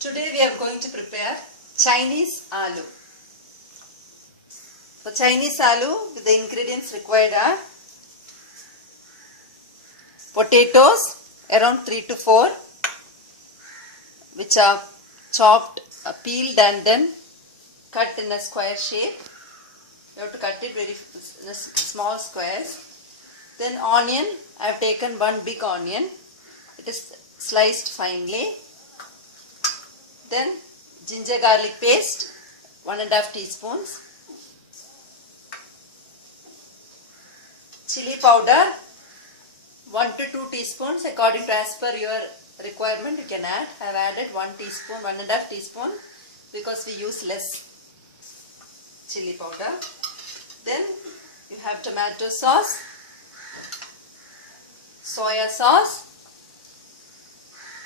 Today we are going to prepare Chinese aloo. For Chinese aloo, the ingredients required are potatoes around 3 to 4, which are chopped, peeled and then cut in a square shape. You have to cut it very small squares. Then onion, I have taken one big onion. It is sliced finely. Then ginger garlic paste, 1.5 teaspoons. Chili powder, 1 to 2 teaspoons according to as per your requirement you can add. I have added 1 teaspoon, 1.5 teaspoon because we use less chili powder. Then you have tomato sauce, soya sauce.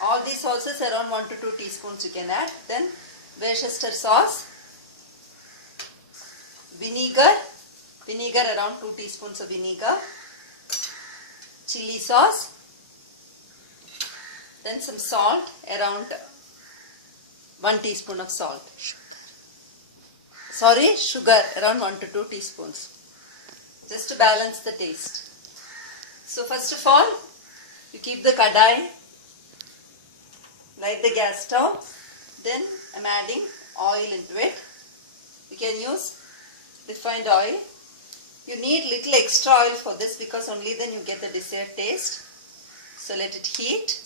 All these sauces around 1 to 2 teaspoons you can add. Then Worcester sauce, vinegar around 2 teaspoons of vinegar, chili sauce, then some salt around 1 teaspoon of salt. Sugar around 1 to 2 teaspoons just to balance the taste. So first of all, you keep the kadai, light the gas stove, then I am adding oil into it. You can use refined oil. You need little extra oil for this because only then you get the desired taste. So let it heat.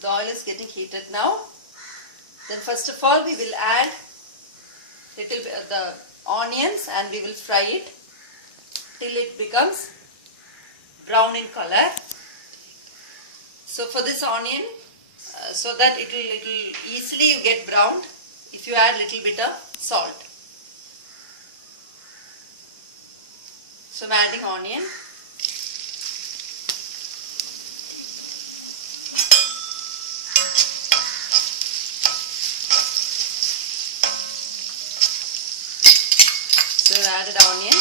The oil is getting heated now. Then first of all we will add little bit of the onions and we will fry it till it becomes brown in color. So for this onion, so that it will easily you get browned if you add little bit of salt. So I'm adding onion. So I've added onion.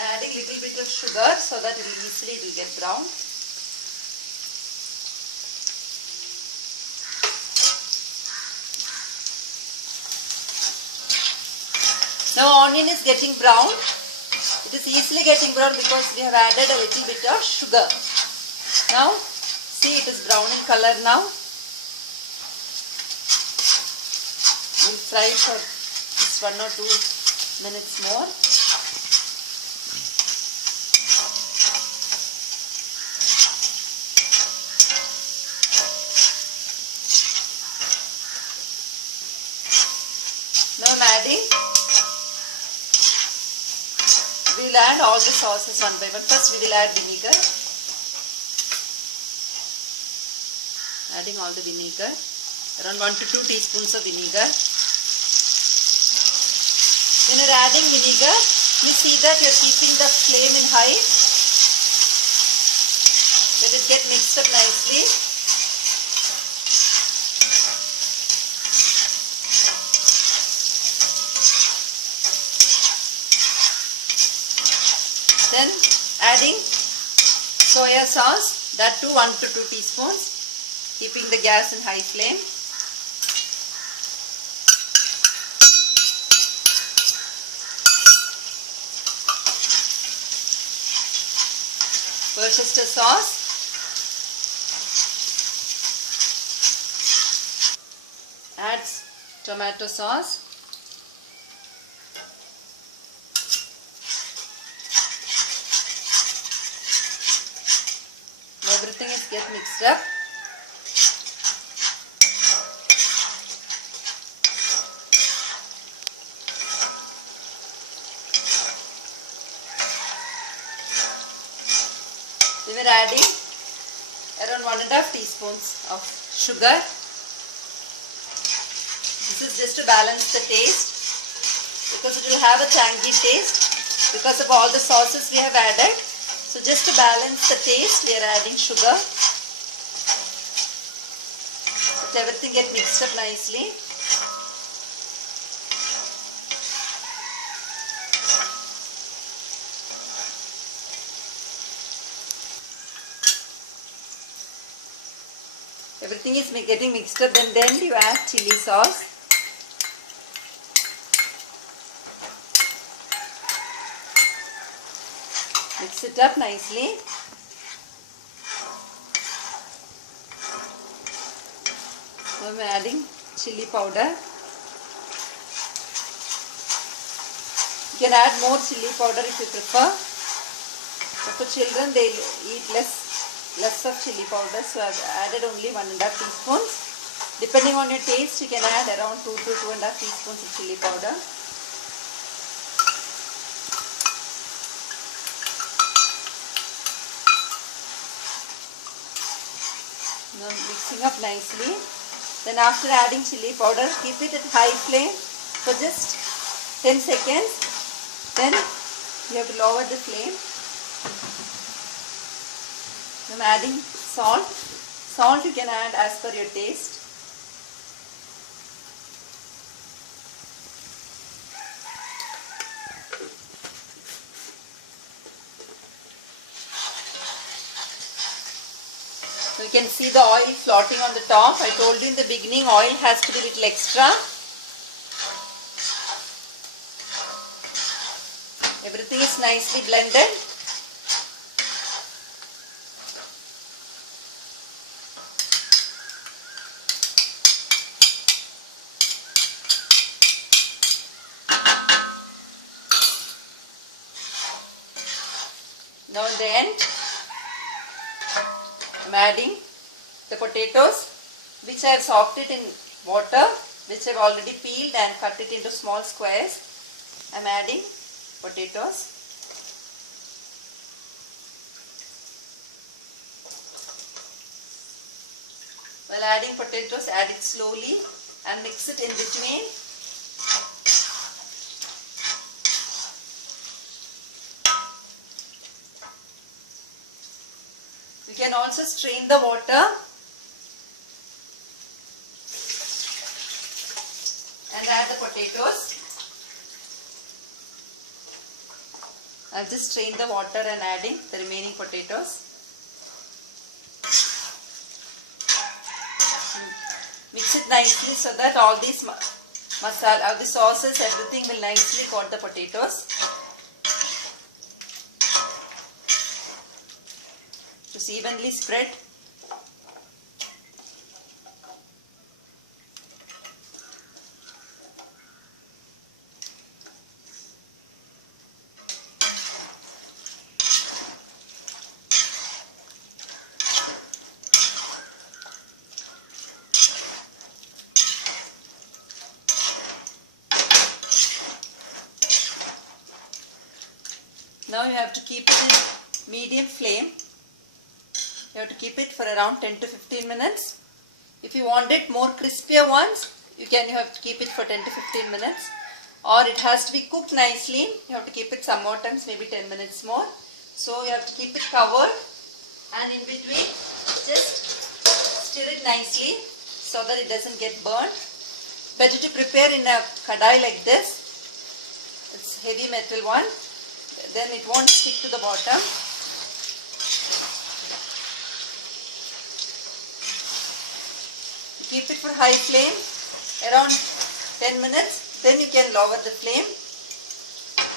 Adding little bit of sugar so that it will get brown. Now onion is getting brown. It is easily getting brown because we have added a little bit of sugar. Now see, it is brown in color now. We'll fry it for just 1 or 2 minutes more. Now I'm adding, we'll add all the sauces one by one. First we will add vinegar. Adding all the vinegar, around 1 to 2 teaspoons of vinegar. When you are adding vinegar, please see that you are keeping the flame in high. Let it get mixed up nicely. Then adding soya sauce, that too 1 to 2 teaspoons. Keeping the gas in high flame. Worcester sauce. Add tomato sauce. Everything is get mixed up. We were adding around 1.5 teaspoons of sugar. This is just to balance the taste because it will have a tangy taste because of all the sauces we have added. So just to balance the taste, we are adding sugar. Let everything get mixed up nicely. Everything is getting mixed up, and then you add chili sauce. Mix it up nicely. So I'm adding chili powder. You can add more chili powder if you prefer. But for children, they eat less of chili powder, so I've added only 1.5 teaspoons. Depending on your taste, you can add around 2 to 2.5 teaspoons of chili powder. Now mixing up nicely. Then after adding chili powder, keep it at high flame for just 10 seconds. Then you have to lower the flame. I'm adding salt. Salt you can add as per your taste. So you can see the oil floating on the top. I told you in the beginning, oil has to be a little extra. Everything is nicely blended. Now in the end, I'm adding the potatoes, which I have soaked it in water, which I have already peeled and cut it into small squares. I'm adding potatoes. While adding potatoes, add it slowly and mix it in between. You can also strain the water and add the potatoes. I'll just strain the water and adding the remaining potatoes. Mix it nicely so that all these masala, all the sauces, everything will nicely coat the potatoes. Just evenly spread. Now you have to keep it in medium flame. You have to keep it for around 10 to 15 minutes. If you want it more crispier ones, you have to keep it for 10 to 15 minutes. Or it has to be cooked nicely. You have to keep it some more times, maybe 10 minutes more. So you have to keep it covered, and in between just stir it nicely so that it doesn't get burnt. Better to prepare in a kadai like this. It's heavy metal one. Then it won't stick to the bottom. Keep it for high flame around 10 minutes. Then you can lower the flame.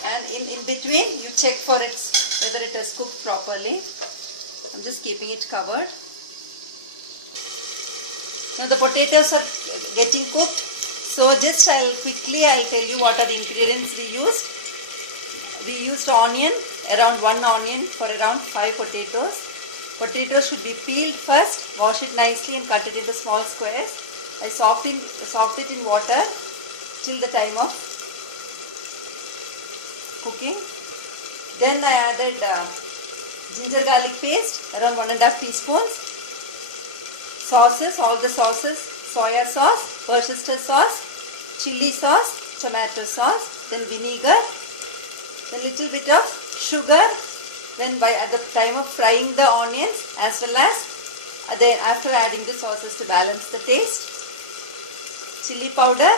And in between you check for whether it has cooked properly. I'm just keeping it covered. Now the potatoes are getting cooked. So just I'll tell you what are the ingredients we used. We used onion, around 1 onion for around 5 potatoes. Potatoes should be peeled first, wash it nicely and cut it into small squares. I soaked it in water till the time of cooking. Then I added ginger garlic paste, around 1.5 teaspoons. Sauces, all the sauces, soya sauce, Worcester sauce, chili sauce, tomato sauce, then vinegar, then little bit of sugar, then at the time of frying the onions, as well as Then after adding the sauces to balance the taste, chili powder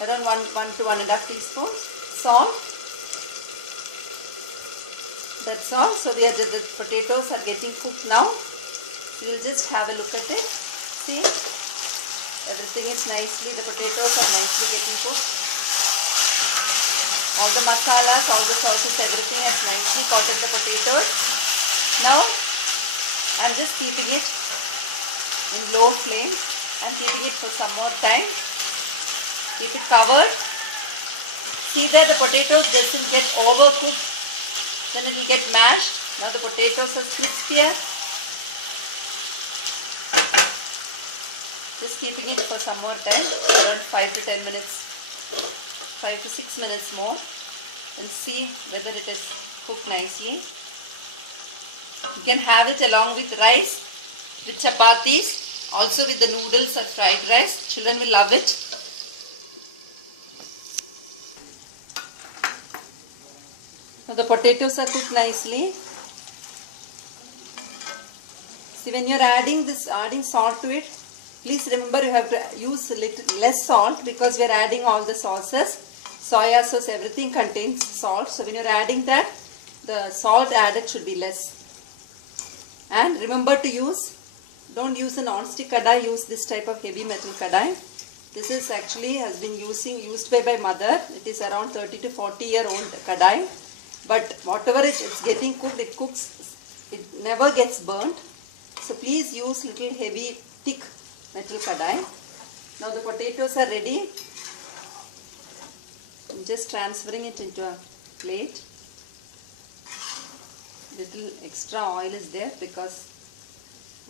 around 1 to 1.5 teaspoons, salt. That's all. So the potatoes are getting cooked now. We will just have a look at it. See, everything is nicely, the potatoes are nicely getting cooked. All the masalas, all the sauces, everything has nicely coated the potatoes. Now I'm just keeping it in low flame and keeping it for some more time. Keep it covered. See that the potatoes doesn't get overcooked, then it will get mashed. Now the potatoes are crispier. Just keeping it for some more time, around 5 to 10 minutes, 5 to 6 minutes more, and see whether it is cooked nicely. You can have it along with rice, with chapatis, also with the noodles or fried rice. Children will love it. Now the potatoes are cooked nicely. See, when you are adding salt to it, please remember you have to use little less salt because we are adding all the sauces. Soya sauce, everything contains salt. So when you are adding that, the salt added should be less. And remember to don't use a non-stick kadai, use this type of heavy metal kadai. This is actually has been used by my mother. It is around 30 to 40-year-old kadai. But whatever it's getting cooked, it never gets burnt. So please use little heavy, thick metal kadai. Now the potatoes are ready. I'm just transferring it into a plate. Little extra oil is there because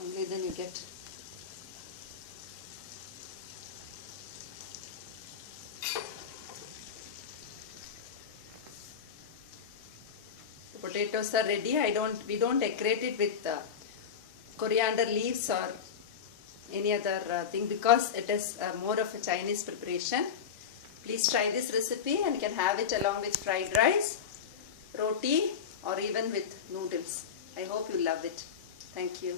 only then you get. The potatoes are ready. We don't decorate it with coriander leaves or any other thing because it is more of a Chinese preparation. Please try this recipe and you can have it along with fried rice, roti, or even with noodles. I hope you love it. Thank you.